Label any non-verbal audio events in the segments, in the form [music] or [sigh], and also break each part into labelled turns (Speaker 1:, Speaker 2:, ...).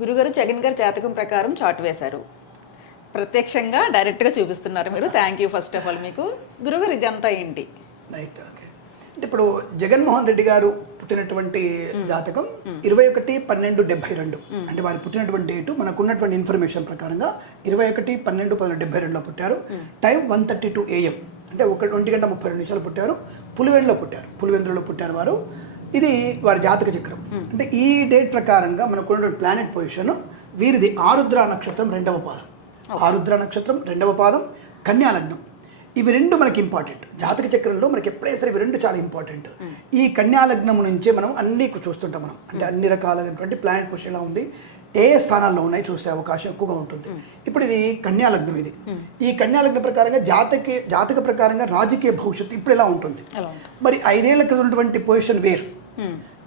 Speaker 1: గురుగారు జగన్ గారి జాతకం ప్రకారం చాటు వేశారు. ప్రత్యక్షంగా డైరెక్ట్గా చూపిస్తున్నారు మీరు. Thank you first of all మీకు. గురుగారు ఇదంతా ఏంటి?
Speaker 2: రైట్ ఓకే అంటే ఇప్పుడు జగన్మోహన్ రెడ్డి గారు పుట్టినటువంటి జాతకం ఇరవై ఒకటి పన్నెండు డెబ్బై రెండు. అంటే వారు పుట్టినటువంటి డేటు మనకు ఉన్నటువంటి ఇన్ఫర్మేషన్ ప్రకారంగా ఇరవై ఒకటి పన్నెండు పన్నెండు డెబ్బై రెండులో పుట్టారు. Time one thirty two AM అంటే ఒక ఒంటి గంట ముప్పై రెండు నిమిషాలు పుట్టారు. పులివెందులో పుట్టారు. పులివెందులో పుట్టారు వారు. ఇది వారి జాతక చక్రం. అంటే ఈ డేట్ ప్రకారంగా మనకు ఉన్నటువంటి ప్లానెట్ పొజిషన్ వీరిది ఆరుద్ర నక్షత్రం రెండవ పాదం. ఆరుద్ర నక్షత్రం రెండవ పాదం కన్యా లగ్నం. ఇవి రెండు మనకి ఇంపార్టెంట్ జాతక చక్రంలో మనకి ఎప్పుడైనా సరే ఇవి రెండు చాలా ఇంపార్టెంట్ ఈ కన్యా లగ్నం నుంచే మనం అన్ని చూస్తుంటాం మనం. అంటే అన్ని రకాలైనటువంటి ప్లానెట్ పొజిషన్ ఎలా ఉంది. ఏ ఏ స్థానాల్లో ఉన్నాయి చూసే అవకాశం ఎక్కువగా ఉంటుంది. ఇప్పుడు ఇది కన్యా లగ్నం ఇది. ఈ కన్యా లగ్నం ప్రకారంగా జాతక జాతక ప్రకారంగా రాజకీయ భవిష్యత్తు ఇప్పుడు ఎలా ఉంటుంది? మరి ఐదేళ్ళ క్రితం ఉన్నటువంటి పొజిషన్ వేరు.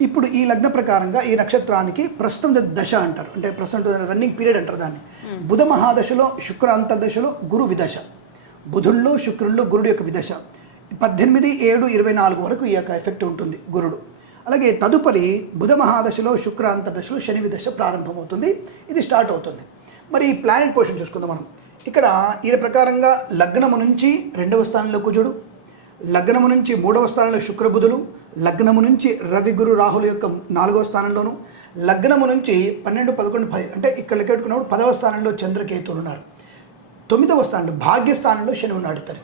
Speaker 2: ఇప్పుడు ఈ లగ్న ప్రకారంగా ఈ నక్షత్రానికి ప్రస్తుతం దశ అంటారు. అంటే ప్రస్తుతం రన్నింగ్ పీరియడ్ అంటారు దాన్ని. బుధ మహాదశలో శుక్ర అంతర్దశలో గురు విదశ. బుధుల్లో శుక్రుల్లో గురుడు యొక్క విదశ. పద్దెనిమిది ఏడు ఇరవై నాలుగు వరకు ఈ యొక్క ఎఫెక్ట్ ఉంటుంది గురుడు. అలాగే తదుపరి బుధ మహాదశలో శుక్ర అంతర్దశలో శని విదశ ప్రారంభమవుతుంది. ఇది స్టార్ట్ అవుతుంది. మరి ఈ ప్లానెట్ పొజిషన్ చూసుకుందాం మనం. ఇక్కడ ఈయన ప్రకారంగా లగ్నము నుంచి రెండవ స్థానంలో కుజుడు లగ్నము నుంచి మూడవ స్థానంలో శుక్రబుధులు లగ్నము నుంచి రవి గురు రాహుల యొక్క నాలుగవ స్థానంలోను లగ్నము నుంచి పన్నెండు పదకొండు పది అంటే ఇక్కడ లెక్కెట్టుకున్నప్పుడు పదవ స్థానంలో చంద్రకేతులు ఉన్నారు తొమ్మిదవ స్థానంలో భాగ్యస్థానంలో శని ఉన్నాడు తను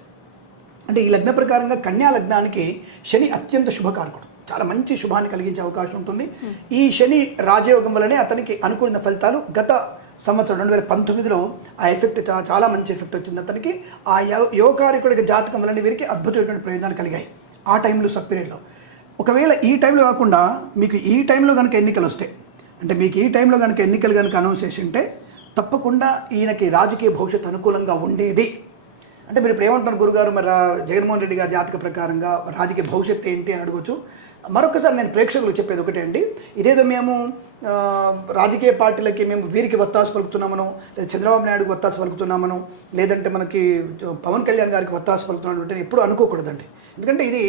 Speaker 2: అంటే ఈ లగ్న ప్రకారంగా కన్యా లగ్నానికి శని అత్యంత శుభకారకుడు. చాలా మంచి శుభాన్ని కలిగించే అవకాశం ఉంటుంది. ఈ శని రాజయోగం వల్లనే అతనికి అనుకున్న ఫలితాలు గత సంవత్సరం రెండు వేల పంతొమ్మిదిలో ఆ ఎఫెక్ట్ చాలా చాలా మంచి ఎఫెక్ట్ వచ్చింది అతనికి. ఆ యో- యోగకారకుడికి జాతకం వలన వీరికి అద్భుతమైనటువంటి ప్రయోజనాలు కలిగాయి. ఆ టైంలో సబ్ పీరియడ్లో. ఒకవేళ ఈ టైంలో కాకుండా మీకు ఈ టైంలో కనుక ఎన్నికలు వస్తాయి అంటే మీకు ఈ టైంలో కనుక ఎన్నికలు కనుక అనౌన్స్ చేసి ఉంటే తప్పకుండా ఈయనకి రాజకీయ భవిష్యత్తు అనుకూలంగా ఉండేది. అంటే మీరు ఇప్పుడు ఏమంటున్నారు గురుగారు మరి జగన్మోహన్ రెడ్డి గారి జాతక ప్రకారంగా రాజకీయ భవిష్యత్తు ఏంటి అని అడగవచ్చు మరొకసారి నేను ప్రేక్షకులకు చెప్పేది ఒకటే అండి. ఇదేదో మేము రాజకీయ పార్టీలకి మేము వీరికి వత్తాసు పలుకుతున్నామనో లేదా చంద్రబాబు నాయుడుకి వత్తాసు పలుకుతున్నామనో లేదంటే మనకి పవన్ కళ్యాణ్ గారికి వత్తాసు పలుకుతున్నాం అంటే ఎప్పుడు అనుకోకూడదండి. ఎందుకంటే ఇది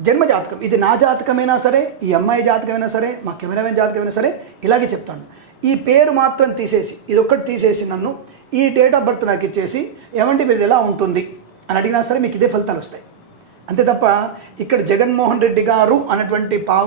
Speaker 2: జన్మ జాతకం ఇది నా జాతకమైనా సరే ఈ అమ్మాయి జాతకమైనా సరే మా కెమెరామెన్ జాతకమైనా సరే ఇలాగే చెప్తాను. ఈ పేరు మాత్రం తీసేసి ఇది ఒక్కటి తీసేసి నన్ను ఈ డేట్ ఆఫ్ బర్త్ నాకు ఇచ్చేసి ఏమంటే మీరు ఎలా ఉంటుంది? అని అడిగినా సరే మీకు ఇదే ఫలితాలు వస్తాయి. అంతే తప్ప ఇక్కడ జగన్మోహన్ రెడ్డి గారు అన్నటువంటి పావ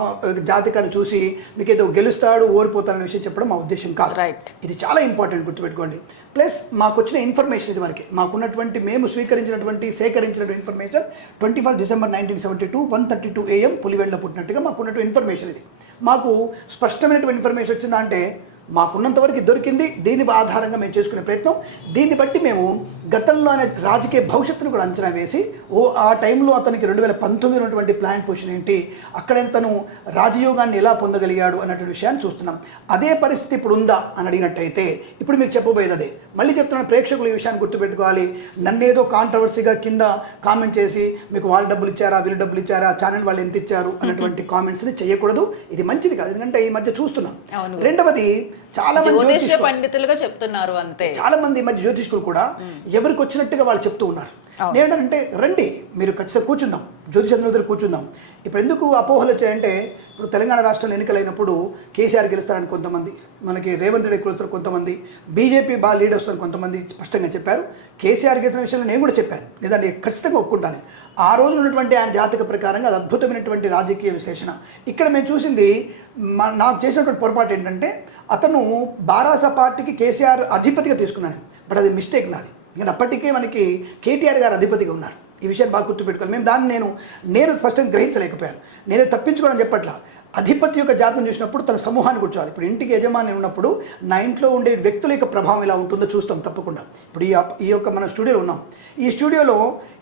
Speaker 2: జాతకాన్ని చూసి మీకు ఏదో గెలుస్తాడు ఓడిపోతాడనే విషయం చెప్పడం మా ఉద్దేశం కాదు.
Speaker 1: రైట్
Speaker 2: ఇది చాలా ఇంపార్టెంట్ గుర్తుపెట్టుకోండి. ప్లస్ మాకు వచ్చిన ఇన్ఫర్మేషన్ ఇది వరకు మాకున్నటువంటి మేము స్వీకరించినటువంటి సేకరించినటువంటి information twenty first December nineteen seventy two one thirty two AM పులివెండ్లో పుట్టినట్టుగా మాకున్నటువంటి ఇన్ఫర్మేషన్ ఇది. మాకు స్పష్టమైనటువంటి ఇన్ఫర్మేషన్ వచ్చిందా అంటే మాకున్నంత వరకు ఇది దొరికింది. దీని ఆధారంగా మేము చేసుకునే ప్రయత్నం. దీన్ని బట్టి మేము గతంలోనే రాజకీయ భవిష్యత్తును కూడా అంచనా వేసి ఓ ఆ టైంలో అతనికి రెండు వేల పంతొమ్మిది ఉన్నటువంటి ప్లాన్ పొజిషన్ ఏంటి అక్కడ తను రాజయోగాన్ని ఎలా పొందగలిగాడు అన్నటువంటి విషయాన్ని చూస్తున్నాం. అదే పరిస్థితి ఇప్పుడు ఉందా అని అడిగినట్టయితే ఇప్పుడు మీకు చెప్పబోయేది అదే. మళ్ళీ చెప్తున్న ప్రేక్షకులు ఈ విషయాన్ని గుర్తుపెట్టుకోవాలి. నన్నేదో కాంట్రవర్సీగా కింద కామెంట్ చేసి మీకు వాళ్ళు డబ్బులు ఇచ్చారా వీళ్ళు డబ్బులు ఇచ్చారా ఛానల్ వాళ్ళు ఎంత ఇచ్చారు అన్నటువంటి కామెంట్స్ని చేయకూడదు. ఇది మంచిది కాదు. ఎందుకంటే ఈ మధ్య చూస్తున్నాం. రెండవది చాలా మంది
Speaker 1: పండితులుగా చెప్తున్నారు అంతే.
Speaker 2: చాలా మంది ఈ మధ్య జ్యోతిష్కులు కూడా ఎవరికి వచ్చినట్టుగా వాళ్ళు చెప్తూ ఉన్నారు. నేనంటే రండి మీరు ఖచ్చితంగా కూర్చుందాం. జ్యోతిషంలో దగ్గర కూర్చుందాం. ఇప్పుడు ఎందుకు అపోహలు వచ్చాయంటే ఇప్పుడు తెలంగాణ రాష్ట్రంలో ఎన్నికలైనప్పుడు కేసీఆర్ గెలుస్తారని కొంతమంది మనకి రేవంత్ రెడ్డి గెలుస్తారు కొంతమంది బీజేపీ బాగా లీడ్ వస్తారని కొంతమంది స్పష్టంగా చెప్పారు. కేసీఆర్ గెలిచిన విషయంలో నేను కూడా చెప్పాను. లేదా నేను ఖచ్చితంగా ఒప్పుకుంటాను. ఆ రోజు ఉన్నటువంటి ఆయన జాతక ప్రకారంగా అది అద్భుతమైనటువంటి రాజకీయ విశ్లేషణ. ఇక్కడ మేము చూసింది మా- నాకు చేసినటువంటి పొరపాటు ఏంటంటే అతను బారాస పార్టీకి కేసీఆర్ అధిపతిగా తీసుకున్నాను బట్ అది మిస్టేక్ నాది. ఎందుకంటే అప్పటికే మనకి కేటీఆర్ గారు అధిపతిగా ఉన్నారు. ఈ విషయాన్ని బాగా గుర్తుపెట్టుకోవాలి. మేము దాన్ని నేను నేను స్పష్టంగా గ్రహించలేకపోయాను. నేను తప్పించుకోవడం చెప్పట్లా. అధిపతి యొక్క జాతకం చూసినప్పుడు తన సమూహాన్ని కూర్చోవాలి. ఇప్పుడు ఇంటికి యజమాని ఉన్నప్పుడు నా ఇంట్లో ఉండే వ్యక్తుల యొక్క ప్రభావం ఎలా ఉంటుందో చూస్తాం తప్పకుండా. ఇప్పుడు ఈ ఈ యొక్క మన స్టూడియోలో ఉన్నాం. ఈ స్టూడియోలో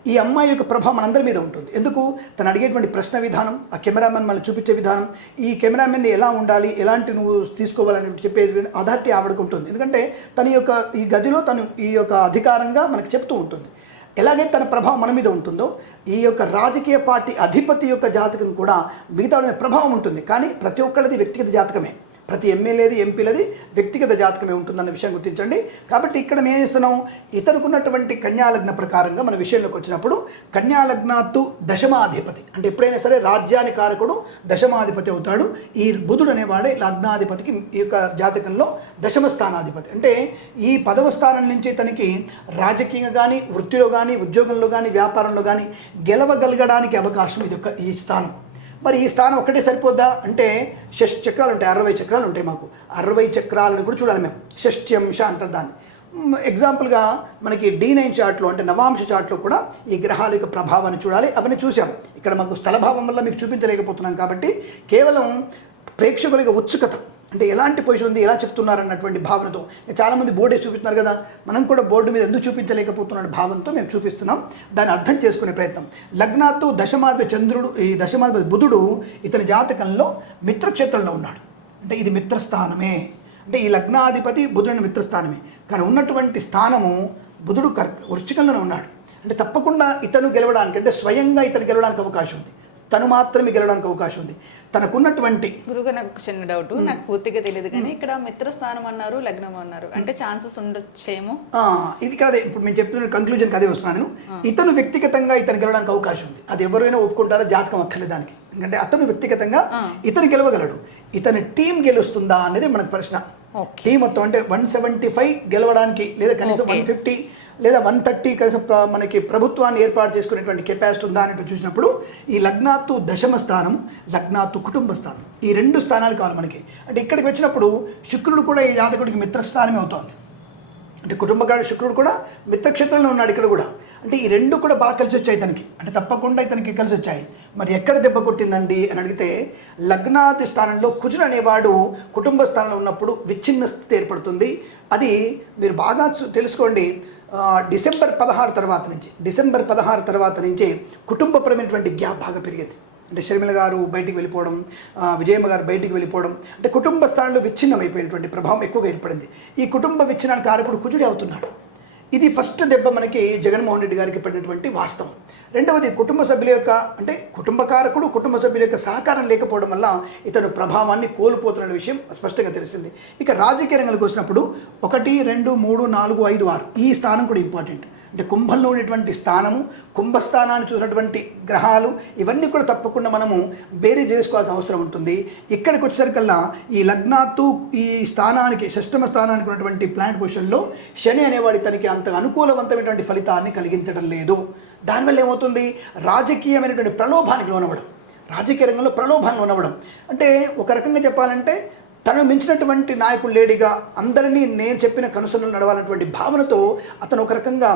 Speaker 2: ఈ అమ్మాయి యొక్క ప్రభావం మనందరి మీద ఉంటుంది. ఎందుకు? తను అడిగేటువంటి ప్రశ్న విధానం ఆ కెమెరామెన్ మనల్ని చూపించే విధానం ఈ కెమెరామెన్ని ఎలా ఉండాలి ఎలాంటి నువ్వు తీసుకోవాలని చెప్పేది అథారిటీ ఆవిడకు ఉంటుంది. ఎందుకంటే తన యొక్క ఈ గదిలో తను ఈ యొక్క అధికారంగా మనకు చెప్తూ ఉంటుంది. ఎలాగైతే తన ప్రభావం మన మీద ఉంటుందో ఈ యొక్క రాజకీయ పార్టీ అధిపతి యొక్క జాతకం కూడా మిగతా ప్రభావం ఉంటుంది. కానీ ప్రతి ఒక్కళ్ళది వ్యక్తిగత జాతకమే. ప్రతి ఎమ్మెల్యేది ఎంపీలది వ్యక్తిగత జాతకమే ఉంటుందన్న విషయం గుర్తించండి. కాబట్టి ఇక్కడ మేము ఏం చేస్తున్నాం? ఇతనుకున్నటువంటి కన్యాలగ్న ప్రకారంగా మన విషయంలోకి వచ్చినప్పుడు కన్యాలగ్నాత్తు దశమాధిపతి. అంటే ఎప్పుడైనా సరే రాజ్యాని కారకుడు దశమాధిపతి అవుతాడు. ఈ బుధుడు అనేవాడే లగ్నాధిపతికి ఈ యొక్క జాతకంలో దశమ స్థానాధిపతి అంటే ఈ పదవ స్థానం నుంచి తనకి రాజకీయంగా కానీ వృత్తిలో కానీ ఉద్యోగంలో కానీ వ్యాపారంలో కానీ గెలవగలగడానికి అవకాశం ఇది ఒక ఈ స్థానం. మరి ఈ స్థానం ఒక్కటే సరిపోద్దా? అంటే షష్ చక్రాలు ఉంటాయి అరవై చక్రాలు ఉంటాయి మాకు. అరవై చక్రాలను కూడా చూడాలి మేము. షష్ట్యంశ అంటారు దాన్ని. ఎగ్జాంపుల్గా మనకి డి నైన్ చార్ట్లో అంటే నవాంశ చార్ట్లో కూడా ఈ గ్రహాల యొక్క ప్రభావాన్ని చూడాలి. అవన్నీ చూసాం ఇక్కడ మాకు స్థలభావం వల్ల మీకు చూపించలేకపోతున్నాం కాబట్టి కేవలం ప్రేక్షకుల ఉత్సుకత అంటే ఎలాంటి పొజిషన్ ఉంది ఎలా చెప్తున్నారు అన్నటువంటి భావనతో చాలామంది బోర్డే చూపిస్తున్నారు కదా మనం కూడా బోర్డు మీద ఎందుకు చూపించలేకపోతున్న భావంతో మేము చూపిస్తున్నాం. దాన్ని అర్థం చేసుకునే ప్రయత్నం. లగ్నాత్తు దశమాధిపతి చంద్రుడు ఈ దశమాధిపతి బుధుడు ఇతని జాతకంలో మిత్రక్షేత్రంలో ఉన్నాడు. అంటే ఇది మిత్రస్థానమే. అంటే ఈ లగ్నాధిపతి బుధుడిని మిత్రస్థానమే. కానీ ఉన్నటువంటి స్థానము బుధుడు కర్ వృశ్చికంలోనే ఉన్నాడు. అంటే తప్పకుండా ఇతను గెలవడానికి అంటే స్వయంగా ఇతను గెలవడానికి అవకాశం ఉంది. తను మాత్రమే గెలవడానికి అవకాశం ఉంది. తనకున్నటువంటి
Speaker 1: గురుగారు నాకు చిన్న డౌట్ నాకు పూర్తిగా తెలియదు కానీ ఇక్కడ మిత్రస్థానం అన్నారు లగ్నం అన్నారు. అంటే ఛాన్సెస్ ఉండొచ్చేమో.
Speaker 2: ఇది కాదే. ఇప్పుడు మేము చెప్తున్న కంక్లూజన్కి అదే వస్తున్నాను. నేను ఇతను వ్యక్తిగతంగా ఇతను గెలవడానికి అవకాశం ఉంది. అది ఎవరైనా ఒప్పుకుంటారో? జాతకం అక్కర్లేదు దానికి ఎందుకంటే అతను వ్యక్తిగతంగా ఇతను గెలవగలడు. ఇతని టీం గెలుస్తుందా అనేది మనకు ప్రశ్న. టీం మొత్తం అంటే వన్ సెవెంటీ ఫైవ్ గెలవడానికి లేదా కనీసం. వన్ ఫిఫ్టీ లేదా వన్ థర్టీ కలిసి మనకి ప్రభుత్వాన్ని ఏర్పాటు చేసుకునేటువంటి కెపాసిటీ ఉందా అని చూసినప్పుడు ఈ లగ్నాత్తు దశమ స్థానం లగ్నాత్తు కుటుంబ స్థానం ఈ రెండు స్థానాలు కావాలి మనకి. అంటే ఇక్కడికి వచ్చినప్పుడు శుక్రుడు కూడా ఈ జాతకుడికి మిత్రస్థానమే అవుతోంది. అంటే కుటుంబకాడు శుక్రుడు కూడా మిత్రక్షేత్రంలో ఉన్నాడు ఇక్కడ కూడా. అంటే ఈ రెండు కూడా బాగా కలిసి వచ్చాయి తనకి. అంటే తప్పకుండా ఇతనికి కలిసి వచ్చాయి. మరి ఎక్కడ దెబ్బ కొట్టిందండి అని అడిగితే లగ్నాది స్థానంలో కుజుడు అనేవాడు కుటుంబ స్థానంలో ఉన్నప్పుడు విచ్ఛిన్న స్థితి ఏర్పడుతుంది. అది మీరు బాగా తెలుసుకోండి. డిసెంబర్ పదహారు తర్వాత నుంచి డిసెంబర్ పదహారు తర్వాత నుంచే కుటుంబపరమైనటువంటి గ్యాప్ బాగా పెరిగింది. అంటే షర్మిల గారు బయటికి వెళ్ళిపోవడం విజయమ్మ గారు బయటికి వెళ్ళిపోవడం అంటే కుటుంబ స్థానంలో విచ్ఛిన్నమైపోయినటువంటి ప్రభావం ఎక్కువగా ఏర్పడింది. ఈ కుటుంబ విచ్ఛిన్నానికి కారకుడు కుజుడి అవుతున్నాడు. ఇది ఫస్ట్ దెబ్బ మనకి జగన్మోహన్ రెడ్డి గారికి పడినటువంటి వాస్తవం. రెండవది కుటుంబ సభ్యుల యొక్క అంటే కుటుంబకారకుడు కుటుంబ సభ్యుల యొక్క సహకారం లేకపోవడం వల్ల ఇతను ప్రభావాన్ని కోల్పోతున్న విషయం స్పష్టంగా తెలిసింది ఇక రాజకీయ రంగంలోకి వచ్చినప్పుడు ఒకటి రెండు మూడు నాలుగు ఐదు ఆరు ఈ స్థానం కూడా ఇంపార్టెంట్ అంటే కుంభంలో ఉన్నటువంటి స్థానము కుంభస్థానాన్ని చూసినటువంటి గ్రహాలు ఇవన్నీ కూడా తప్పకుండా మనము బేరీ చేసుకోవాల్సిన అవసరం ఉంటుంది. ఇక్కడికి వచ్చేసరికల్లా ఈ లగ్నాత్తు ఈ స్థానానికి షష్టమ స్థానానికి ఉన్నటువంటి ప్లాంట్ పొజిషన్లో శని అనేవాడి తనకి అంత అనుకూలవంతమైనటువంటి ఫలితాన్ని కలిగించడం లేదు. దానివల్ల ఏమవుతుంది? రాజకీయమైనటువంటి ప్రలోభానికి లోనవడం రాజకీయ రంగంలో ప్రలోభాన్ని లోనవ్వడం. అంటే ఒక రకంగా చెప్పాలంటే తను మించినటువంటి నాయకుడు లేడిగా అందరినీ నేను చెప్పిన కనుసన్నలు నడవాలన్నటువంటి భావనతో అతను ఒక రకంగా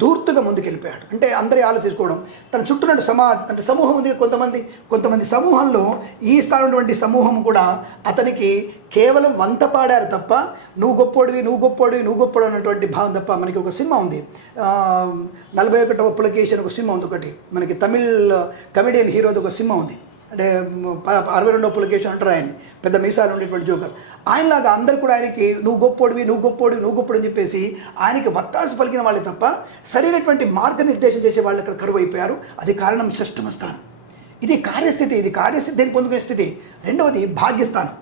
Speaker 2: దూర్తుగా ధూర్తుగా ముందుకెళ్ళిపోయాడు. అంటే అందరి ఆలోచించుకోవడం. తన చుట్టూ ఉన్న సమా అంటే సమూహం ఉంది కొంతమంది. కొంతమంది సమూహంలో ఈ స్థానం ఉన్నటువంటి సమూహం కూడా అతనికి కేవలం వంత పాడారు తప్ప నువ్వు గొప్పోడివి నువ్వు గొప్పోడివి నువ్వు గొప్పోడు అన్నటువంటి భావం తప్ప మనకి ఒక సినిమా ఉంది. నలభై ఒకటవ పులకేషన్ ఒక సినిమా ఉంది ఒకటి. మనకి తమిళ్ కమెడియన్ హీరోది ఒక సినిమా ఉంది. అంటే అరవై రెండో పులకేషన్ అంటారు ఆయన పెద్ద మీసాలు ఉండేటువంటి జోకర్. ఆయనలాగా అందరు కూడా ఆయనకి నువ్వు గొప్పోడివి నువ్వు గొప్పోడివి నువ్వు గొప్పోడు అని చెప్పేసి ఆయనకి వత్తాసు పలికిన వాళ్ళే తప్ప సరైనటువంటి మార్గనిర్దేశం చేసే వాళ్ళు అక్కడ కరువు అయిపోయారు అది కారణం షష్టమ స్థానం. ఇది కార్యస్థితి ఇది కార్యస్థితి దేని పొందుకునే స్థితి. రెండవది భాగ్యస్థానం.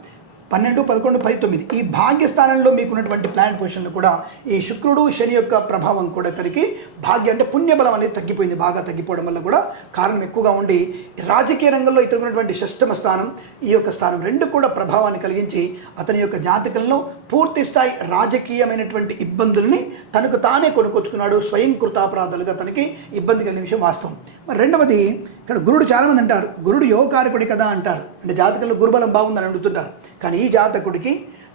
Speaker 2: పన్నెండు పదకొండు పది తొమ్మిది ఈ భాగ్యస్థానంలో మీకున్నటువంటి ప్లాన్ పొజిషన్లు కూడా ఈ శుక్రుడు శని యొక్క ప్రభావం కూడా తరిగి భాగ్య అంటే పుణ్యబలం అనేది తగ్గిపోయింది. బాగా తగ్గిపోవడం వల్ల కూడా కారణం ఎక్కువగా ఉండి రాజకీయ రంగంలో ఇతరుకున్నటువంటి ఉన్నటువంటి షష్టమ స్థానం ఈ యొక్క స్థానం రెండు కూడా ప్రభావాన్ని కలిగించి అతని యొక్క జాతకంలో పూర్తి స్థాయి రాజకీయమైనటువంటి ఇబ్బందుల్ని తనకు తానే కొనుక్కొచ్చుకున్నాడు స్వయం కృతాపరాధాలుగా తనకి ఇబ్బంది కలిగిన విషయం వాస్తవం. మరి రెండవది ఇక్కడ గురుడు చాలామంది అంటారు గురుడు యోగకారకుడి కదా అంటారు. అంటే జాతకంలో గురుబలం బాగుందని అడుగుతుంటారు. కానీ ఈ జాతకుడికి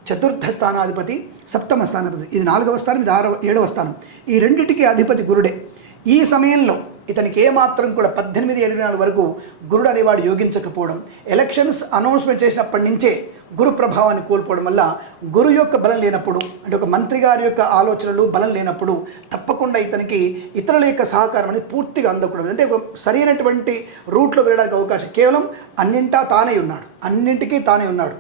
Speaker 2: చతుర్థ స్థానాధిపతి సప్తమ స్థానాధిపతి ఇది నాలుగవ స్థానం ఇది ఆరవ ఏడవ స్థానం. ఈ రెండింటికి అధిపతి గురుడే. ఈ సమయంలో ఇతనికి ఏమాత్రం కూడా పద్దెనిమిది ఇరవై నాలుగు వరకు గురుడు అనేవాడు యోగించకపోవడం ఎలక్షన్స్ అనౌన్స్మెంట్ చేసినప్పటి నుంచే గురు ప్రభావాన్ని కోల్పోవడం వల్ల గురు యొక్క బలం లేనప్పుడు అంటే ఒక మంత్రి గారి యొక్క ఆలోచనలు బలం లేనప్పుడు తప్పకుండా ఇతనికి ఇతరుల యొక్క సహకారం అనేది పూర్తిగా అందకూడదు. అంటే ఒక సరైనటువంటి రూట్లో వెళ్ళడానికి అవకాశం కేవలం అన్నింటా తానే ఉన్నాడు. అన్నింటికీ తానే ఉన్నాడు.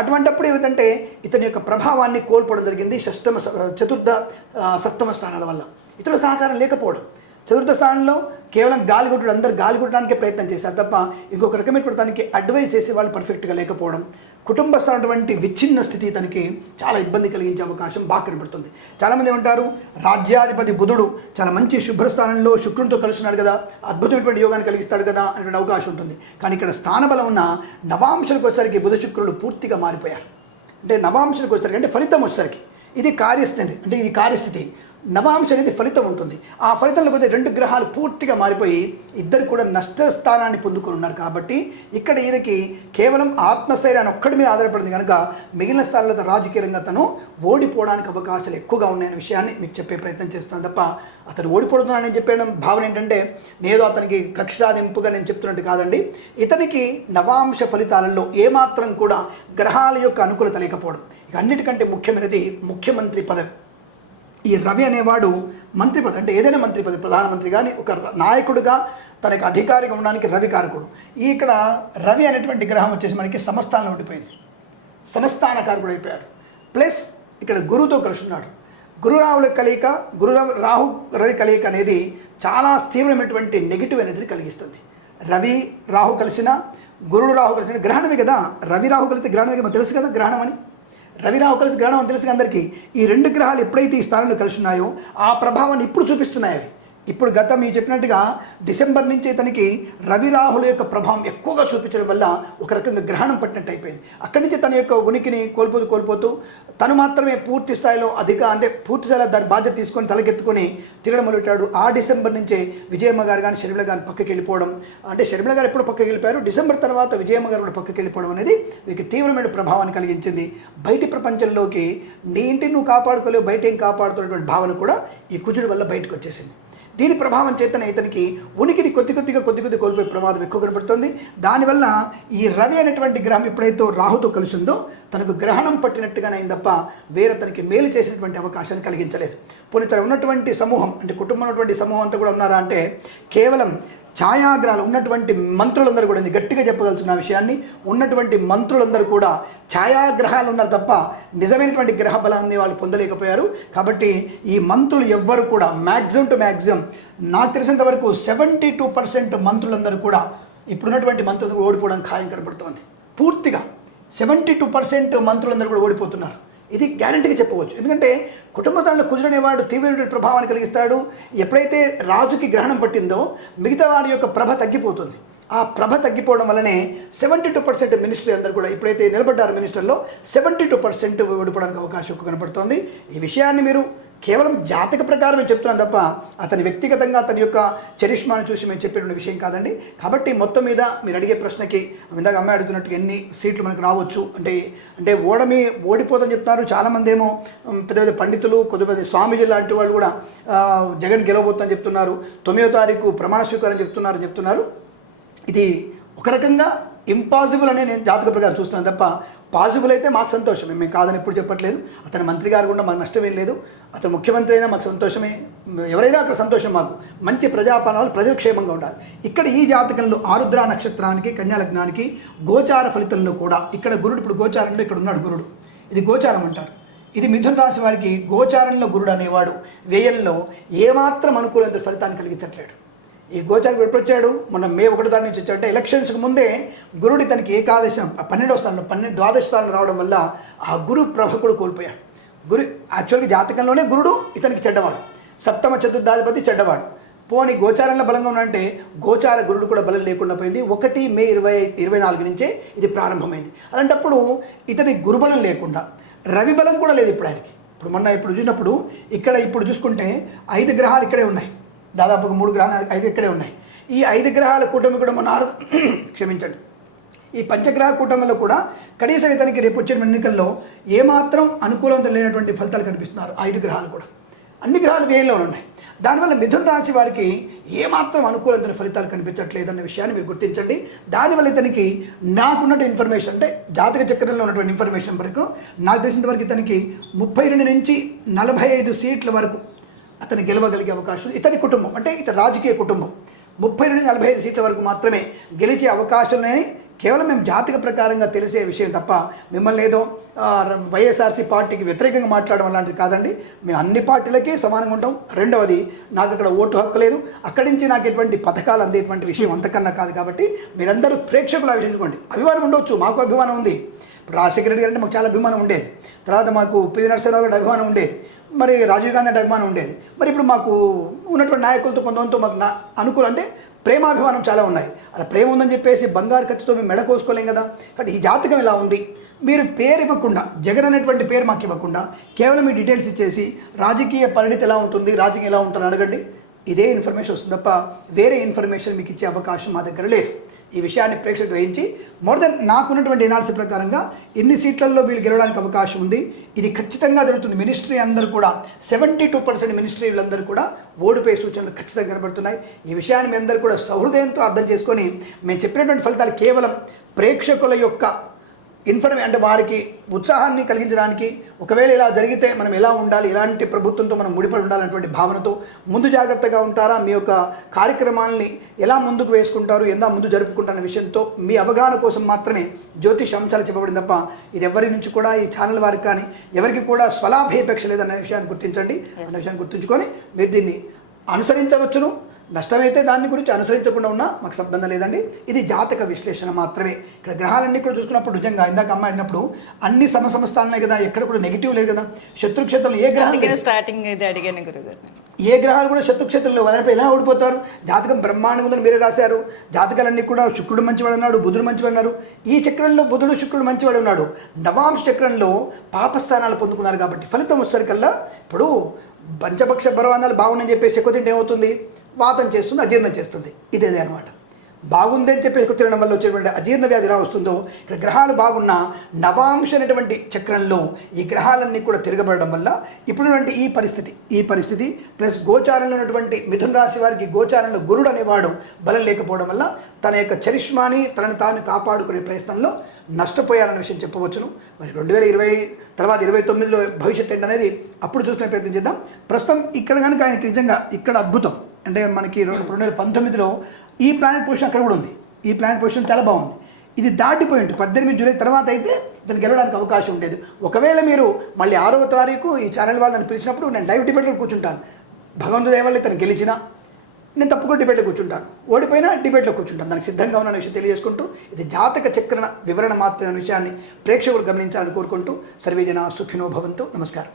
Speaker 2: అటువంటప్పుడు ఏమిటంటే ఇతని యొక్క ప్రభావాన్ని కోల్పోవడం జరిగింది షష్టమ చతుర్థ సప్తమ స్థానాల వల్ల. ఇతరుల సహకారం లేకపోవడం. చతుర్థ స్థానంలో కేవలం గాలి కొట్టుడు అందరు గాలి కొట్టడానికే ప్రయత్నం చేశారు తప్ప ఇంకొక రకమైనటువంటి తనకి అడ్వైస్ చేసే వాళ్ళు పర్ఫెక్ట్గా లేకపోవడం కుటుంబస్థానటువంటి విచ్ఛిన్న స్థితి తనకి చాలా ఇబ్బంది కలిగించే అవకాశం బాగా కనబడుతుంది. చాలామంది ఏమంటారు రాజ్యాధిపతి బుధుడు చాలా మంచి శుభ్రస్థానంలో శుక్రునితో కలుస్తున్నాడు కదా అద్భుతమైనటువంటి యోగాన్ని కలిగిస్తాడు కదా అనేటువంటి అవకాశం ఉంటుంది. కానీ ఇక్కడ స్థానబలం ఉన్న నవాంశాలకు వచ్చేసరికి బుధ శుక్రులు పూర్తిగా మారిపోయారు. అంటే నవాంశాలకు వచ్చేసరికి అంటే ఫలితం వచ్చేసరికి ఇది కార్యస్థితి అంటే ఇది కార్యస్థితి. నవాంశ అనేది ఫలితం ఉంటుంది. ఆ ఫలితంలో కొద్దిగా రెండు గ్రహాలు పూర్తిగా మారిపోయి ఇద్దరు కూడా నష్ట స్థానాన్ని పొందుకొని ఉన్నారు కాబట్టి ఇక్కడ ఈయనకి కేవలం ఆత్మస్థైర్యాన్ని ఒక్కడి మీద ఆధారపడింది కనుక మిగిలిన స్థానాలతో రాజకీయంగా తను ఓడిపోవడానికి అవకాశాలు ఎక్కువగా ఉన్నాయనే విషయాన్ని మీకు చెప్పే ప్రయత్నం చేస్తున్నాను. తప్ప అతను ఓడిపోతున్నానని చెప్పడం భావన ఏంటంటే నేదో అతనికి కక్షాదింపుగా నేను చెప్తున్నట్టు కాదండి. ఇతనికి నవాంశ ఫలితాలలో ఏమాత్రం కూడా గ్రహాల యొక్క అనుకూలత లేకపోవడం. ఇక అన్నిటికంటే ముఖ్యమైనది ముఖ్యమంత్రి పదవి. ఈ రవి అనేవాడు మంత్రి పదవి అంటే ఏదైనా మంత్రి పదవి ప్రధానమంత్రి కానీ ఒక నాయకుడుగా తనకు అధికారిగా ఉండడానికి రవి కారకుడు. ఈ ఇక్కడ రవి అనేటువంటి గ్రహం వచ్చేసి మనకి సమస్థానంలో ఉండిపోయింది. సమస్థాన కారకుడు అయిపోయాడు. ప్లస్ ఇక్కడ గురువుతో కలిసి ఉన్నాడు గురురాహుల కలయిక గురు రాహు రవి కలయిక అనేది చాలా తీవ్రమైనటువంటి నెగిటివ్ ఎనర్జీని కలిగిస్తుంది. రవి రాహు కలిసిన గురుడు రాహు కలిసిన గ్రహణమే కదా. రవి రాహు కలిస్తే గ్రహణమే కదా. తెలుసు కదా గ్రహణం అని. రవి రాహు కలిసి గ్రహణం తెలుసు అందరికీ. ఈ రెండు గ్రహాలు ఎప్పుడైతే ఈ స్థానంలో కలిసి ఉన్నాయో ఆ ప్రభావాన్ని ఇప్పుడు చూపిస్తున్నాయి అవి. ఇప్పుడు గత మీరు చెప్పినట్టుగా డిసెంబర్ నుంచి ఇతనికి రవి రాహుల యొక్క ప్రభావం ఎక్కువగా చూపించడం వల్ల ఒక రకంగా గ్రహణం పట్టినట్టు అయిపోయింది. అక్కడి నుంచి తన యొక్క ఉనికిని కోల్పోతూ కోల్పోతూ తను మాత్రమే పూర్తి స్థాయిలో అధిక అంటే పూర్తి స్థాయిలో దాని బాధ్యత తీసుకొని తలకెత్తుకొని తిరగడం మొదలెట్టాడు ఆ డిసెంబర్ నుంచే విజయమ్మ గారు కానీ షర్మిల గారిని పక్కకి వెళ్ళిపోవడం. అంటే షర్మిల గారు ఎప్పుడు పక్కకి వెళ్ళిపోయారు. డిసెంబర్ తర్వాత విజయమ్మ గారు కూడా పక్కకి వెళ్ళిపోవడం అనేది వీరికి తీవ్రమైన ప్రభావాన్ని కలిగించింది. బయటి ప్రపంచంలోకి నీ ఇంటిని నువ్వు కాపాడుకోలేవు బయట ఏం కాపాడుతున్నటువంటి భావన కూడా ఈ కుజుడి వల్ల బయటకు వచ్చేసింది. దీని ప్రభావం చేతనే ఇతనికి ఉనికిని కొద్ది కొద్దిగా కొద్ది కొద్ది కోల్పోయే ప్రమాదం ఎక్కువ కనబడుతుంది. దానివల్ల ఈ రవి అనేటువంటి గ్రహం ఎప్పుడైతే రాహుతో కలిసిందో తనకు గ్రహణం పట్టినట్టుగానే అయింది తప్ప వేరే తనకి మేలు చేసినటువంటి అవకాశాన్ని కలిగించలేదు. పోనీ తన ఉన్నటువంటి సమూహం అంటే కుటుంబం ఉన్నటువంటి సమూహం అంతా కూడా ఉన్నారా అంటే కేవలం ఛాయాగ్రహాలు ఉన్నటువంటి మంత్రులందరూ కూడా నేను గట్టిగా చెప్పగలుగుతున్న విషయాన్ని ఉన్నటువంటి మంత్రులందరూ కూడా ఛాయాగ్రహాలు ఉన్నారు తప్ప నిజమైనటువంటి గ్రహ బలాన్ని వాళ్ళు పొందలేకపోయారు. కాబట్టి ఈ మంత్రులు ఎవ్వరు కూడా మ్యాక్సిమం టు మ్యాక్సిమం నాకు తెలిసినంత వరకు సెవెంటీ టూ పర్సెంట్ మంత్రులందరూ కూడా ఇప్పుడున్నటువంటి మంత్రులు ఓడిపోవడం ఖాయం కనబడుతోంది. పూర్తిగా సెవెంటీ టూ పర్సెంట్ మంత్రులందరూ కూడా ఓడిపోతున్నారు. ఇది గ్యారంటీగా చెప్పవచ్చు ఎందుకంటే కుటుంబ స్థానంలో కుజుడనేవాడు తీవ్రమైన ప్రభావాన్ని కలిగిస్తాడు. ఎప్పుడైతే రాజుకి గ్రహణం పట్టిందో మిగతా వారి యొక్క ప్రభ తగ్గిపోతుంది. ఆ ప్రభ తగ్గిపోవడం వల్లనే సెవెంటీ టూ పర్సెంట్ మినిస్టర్ అందరూ కూడా ఎప్పుడైతే నిలబడ్డారు మినిస్టర్లో సెవెంటీ టూ పర్సెంట్ ఓడిపోవడానికి అవకాశం కనపడుతోంది. ఈ విషయాన్ని మీరు కేవలం జాతక ప్రకారమే చెప్తున్నాను తప్ప అతని వ్యక్తిగతంగా అతని యొక్క చరిష్మాను చూసి మేము చెప్పేటువంటి విషయం కాదండి. కాబట్టి మొత్తం మీద మీరు అడిగే ప్రశ్నకి ఇందాక అమ్మాయి అడుగుతున్నట్టు ఎన్ని సీట్లు మనకు రావచ్చు? అంటే అంటే ఓడమి ఓడిపోతని చెప్తున్నారు. చాలామంది ఏమో పెద్ద పెద్ద పండితులు కొద్దిమంది స్వామీజీ లాంటి వాళ్ళు కూడా జగన్ గెలవబోతుందని చెప్తున్నారు. తొమ్మిదో తారీఖు ప్రమాణ స్వీకారం చెప్తున్నారు చెప్తున్నారు. ఇది ఒక రకంగా ఇంపాసిబుల్ అనే నేను జాతక ప్రకారం చూస్తున్నాను తప్ప పాసిబుల్ అయితే మాకు సంతోషమే. మేము కాదని ఎప్పుడు చెప్పట్లేదు. అతని మంత్రి గారు కూడా మాకు నష్టమేం లేదు. అతను ముఖ్యమంత్రి అయినా మాకు సంతోషమే. ఎవరైనా అక్కడ సంతోషం మాకు. మంచి ప్రజాపాలనలు ప్రజాక్షేమంగా ఉండాలి. ఇక్కడ ఈ జాతకంలో ఆరుద్ర నక్షత్రానికి కన్యాలగ్నానికి గోచార ఫలితంలో కూడా ఇక్కడ గురుడు ఇప్పుడు గోచారంలో ఇక్కడ ఉన్నాడు గురుడు. ఇది గోచారం అంటారు. ఇది మిథున రాశి వారికి గోచారంలో గురుడు అనేవాడు వ్యయంలో ఏమాత్రం అనుకూలమైన ఫలితాన్ని కలిగించట్లేడు. ఈ గోచారం ఎప్పుడొచ్చాడు మొన్న మే ఒకటి దాని నుంచి వచ్చాడు. అంటే ఎలక్షన్స్కి ముందే గురుడు తనకి ఏకాదశ పన్నెండవ స్థానంలో పన్నెండు ద్వాదశ స్థానంలో రావడం వల్ల ఆ గురు ప్రభకుడు కోల్పోయాడు. గురు యాక్చువల్గా జాతకంలోనే గురుడు ఇతనికి చెడ్డవాడు. సప్తమ చతుర్థాధిపతి చెడ్డవాడు. పోని గోచారంలో బలంగా ఉన్నంటే గోచార గురుడు కూడా బలం లేకుండా పోయింది. ఒకటి మే ఇరవై ఇరవై నాలుగు నుంచే ఇది ప్రారంభమైంది. అలాంటప్పుడు ఇతని గురుబలం లేకుండా రవి బలం కూడా లేదు ఇప్పుడు ఆయనకి. ఇప్పుడు మొన్న ఇప్పుడు చూసినప్పుడు ఇక్కడ ఇప్పుడు చూసుకుంటే ఐదు గ్రహాలు ఇక్కడే ఉన్నాయి. దాదాపుగా మూడు గ్రహాలు ఐదు ఇక్కడే ఉన్నాయి. ఈ ఐదు గ్రహాల కూటమి కూడా మొన్న ఆరు [clears throat] క్షమించండి. ఈ పంచగ్రహ కూటమిలో కూడా కనీసం ఇతనికి రేపు వచ్చిన ఎన్నికల్లో ఏమాత్రం అనుకూలంతో లేనటువంటి ఫలితాలు కనిపిస్తున్నారు ఐదు గ్రహాలు కూడా. అన్ని గ్రహాలు వ్యయంలో ఉన్నాయి. దానివల్ల మిథున రాశి వారికి ఏమాత్రం అనుకూలమైన ఫలితాలు కనిపించట్లేదన్న విషయాన్ని మీరు గుర్తించండి. దానివల్ల ఇతనికి నాకున్నట్టు ఇన్ఫర్మేషన్ అంటే జాతక చక్రంలో ఉన్నటువంటి ఇన్ఫర్మేషన్ వరకు నాకు తెలిసినంత వరకు ఇతనికి ముప్పై రెండు నుంచి నలభై ఐదు సీట్ల వరకు అతను గెలవగలిగే అవకాశం ఇతని కుటుంబం అంటే ఇతని రాజకీయ కుటుంబం. ముప్పై నుండి నలభై ఐదు సీట్ల వరకు మాత్రమే గెలిచే అవకాశం లేని కేవలం మేము జాతక ప్రకారంగా తెలిసే విషయం తప్ప మిమ్మల్ని ఏదో వైఎస్ఆర్సీ పార్టీకి వ్యతిరేకంగా మాట్లాడడం అలాంటిది కాదండి. మేము అన్ని పార్టీలకే సమానంగా ఉంటాం. రెండవది నాకు అక్కడ ఓటు హక్కు లేదు. అక్కడి నుంచి నాకు ఎటువంటి పథకాలు అందేటువంటి విషయం అంతకన్నా కాదు కాబట్టి మీరందరూ ప్రేక్షకులు అభిషేచుకోండి అభిమానం ఉండొచ్చు మాకు అభిమానం ఉంది. రాజశేఖర రెడ్డి గారు అంటే మాకు చాలా అభిమానం ఉండేది. తర్వాత మాకు పివి నరసింహరావు గారి అభిమానం ఉండేది. మరి రాజీవ్ గాంధీ అంటే అభిమానం ఉండేది. మరి ఇప్పుడు మాకు ఉన్నటువంటి నాయకులతో కొంతమందితో మాకు నా అనుకూలం అంటే ప్రేమాభిమానం చాలా ఉన్నాయి. అలా ప్రేమ ఉందని చెప్పేసి బంగారు కత్తితో మేము మెడ కోసుకోలేం కదా. కాబట్టి ఈ జాతకం ఇలా ఉంది. మీరు పేరు ఇవ్వకుండా జగన్ అనేటువంటి పేరు మాకు ఇవ్వకుండా కేవలం మీ డీటెయిల్స్ ఇచ్చేసి రాజకీయ పరిణితి ఎలా ఉంటుంది రాజకీయం ఎలా ఉంటుందని అడగండి. ఇదే ఇన్ఫర్మేషన్ వస్తుంది తప్ప వేరే ఇన్ఫర్మేషన్ మీకు ఇచ్చే అవకాశం మా దగ్గర లేదు. ఈ విషయాన్ని ప్రేక్షకులు గ్రహించి మోర్ దెన్ నాకున్నటువంటి ఎనాలిసిస్ ప్రకారంగా ఎన్ని సీట్లలో వీళ్ళు గెలవడానికి అవకాశం ఉంది. ఇది ఖచ్చితంగా జరుగుతుంది. మినిస్ట్రీ అందరూ కూడా సెవెంటీ టూ పర్సెంట్ మినిస్ట్రీలందరూ కూడా ఓడిపోయే సూచనలు ఖచ్చితంగా కనబడుతున్నాయి. ఈ విషయాన్ని మీ అందరూ కూడా సహృదయంతో అర్థం చేసుకొని మేము చెప్పినటువంటి ఫలితాలు కేవలం ప్రేక్షకుల యొక్క ఇన్ఫర్మే అంటే వారికి ఉత్సాహాన్ని కలిగించడానికి ఒకవేళ ఇలా జరిగితే మనం ఎలా ఉండాలి? ఇలాంటి ప్రభుత్వంతో మనం ముడిపడి ఉండాలనేటువంటి భావనతో ముందు జాగ్రత్తగా ఉంటారా? మీ యొక్క కార్యక్రమాలని ఎలా ముందుకు వేసుకుంటారు? ఎలా ముందు జరుపుకుంటారనే విషయంతో మీ అవగాహన కోసం మాత్రమే జ్యోతిష్ అంశాలు చెప్పబడింది తప్ప ఇది ఎవరి నుంచి కూడా ఈ ఛానల్ వారికి కానీ ఎవరికి కూడా స్వలాభేపేక్ష లేదన్న విషయాన్ని గుర్తించండి. అన్న విషయాన్ని గుర్తుంచుకొని మీరు దీన్ని అనుసరించవచ్చును. నష్టమైతే దాని గురించి అనుసరించకుండా ఉన్నా మాకు సంబంధం లేదండి. ఇది జాతక విశ్లేషణ మాత్రమే. ఇక్కడ గ్రహాలన్నీ కూడా చూసుకున్నప్పుడు నిజంగా ఇందాక అమ్మాయి అడిగినప్పుడు అన్ని సమసమస్థానాలే కదా ఎక్కడ కూడా నెగిటివ్ లేదు కదా. శత్రుక్షేత్రంలో ఏ గ్రహం
Speaker 1: స్టార్టింగ్ ఇది అడిగాను గురుగారు.
Speaker 2: ఏ గ్రహాలు కూడా శత్రుక్షేత్రంలో వదిలినప్పుడు ఎలా ఓడిపోతారు? జాతకం బ్రహ్మాండంగా ఉందని మీరే రాశారు. జాతకాలన్నీ కూడా శుక్రుడు మంచివాడు అన్నాడు బుధుడు మంచివాడు అన్నారు. ఈ చక్రంలో బుధుడు శుక్రుడు మంచివాడు ఉన్నాడు. నవాంశ చక్రంలో పాపస్థానాలు పొందుకున్నారు కాబట్టి ఫలితం వచ్చేసరికల్లా ఇప్పుడు పంచపక్ష పర్వాణాలు బాగున్నాయని చెప్పేసి ఎక్కువ తింటే ఏమవుతుంది? వాతం చేస్తుంది అజీర్ణం చేస్తుంది. ఇదేదే అనమాట బాగుందని చెప్పి ఎక్కువ తినడం వల్ల వచ్చేటువంటి అజీర్ణ వ్యాధి ఎలా వస్తుందో ఇక్కడ గ్రహాలు బాగున్న నవాంశ అనేటువంటి చక్రంలో ఈ గ్రహాలన్నీ కూడా తిరగబడడం వల్ల ఇప్పుడున్నటువంటి ఈ పరిస్థితి ఈ పరిస్థితి ప్లస్ గోచారంలో ఉన్నటువంటి మిథున రాశి వారికి గోచారంలో గురుడు అనేవాడు బలం లేకపోవడం వల్ల తన యొక్క చరిష్మాని తనను తాను కాపాడుకునే ప్రయత్నంలో నష్టపోయారన్న విషయం చెప్పవచ్చును. మరి రెండు వేల ఇరవై తర్వాత ఇరవై తొమ్మిదిలో భవిష్యత్ ఏంటనేది అనేది అప్పుడు చూసుకునే ప్రయత్నం చేద్దాం. ప్రస్తుతం ఇక్కడ కనుక ఆయనకి నిజంగా ఇక్కడ అద్భుతం. అంటే మనకి రెండు రెండు వేల పంతొమ్మిదిలో ఈ ప్లానెట్ పొజిషన్ అక్కడ కూడా ఉంది. ఈ ప్లానెట్ పొజిషన్ చాలా బాగుంది. ఇది దాటిపోయి ఉంటుంది. పద్దెనిమిది జూలై తర్వాత అయితే దాన్ని గెలవడానికి అవకాశం ఉండేది. ఒకవేళ మీరు మళ్ళీ ఆరవ తారీఖు ఈ ఛానల్ వాళ్ళని పిలిచినప్పుడు నేను లైవ్ డిబేట్లో కూర్చుంటాను. భగవంతుడు దేవాలయ తను గెలిచినా నేను తప్పకుండా డిబేట్లో కూర్చుంటాను. ఓడిపోయినా డిబేట్లో కూర్చుంటాను. దానికి సిద్ధంగా ఉన్న విషయం తెలియజేసుకుంటూ ఇది జాతక చక్రణ వివరణ మాత్రమే విషయాన్ని ప్రేక్షకులు గమనించాలని కోరుకుంటూ సర్వేజన సుఖినో భవంతు. నమస్కారం.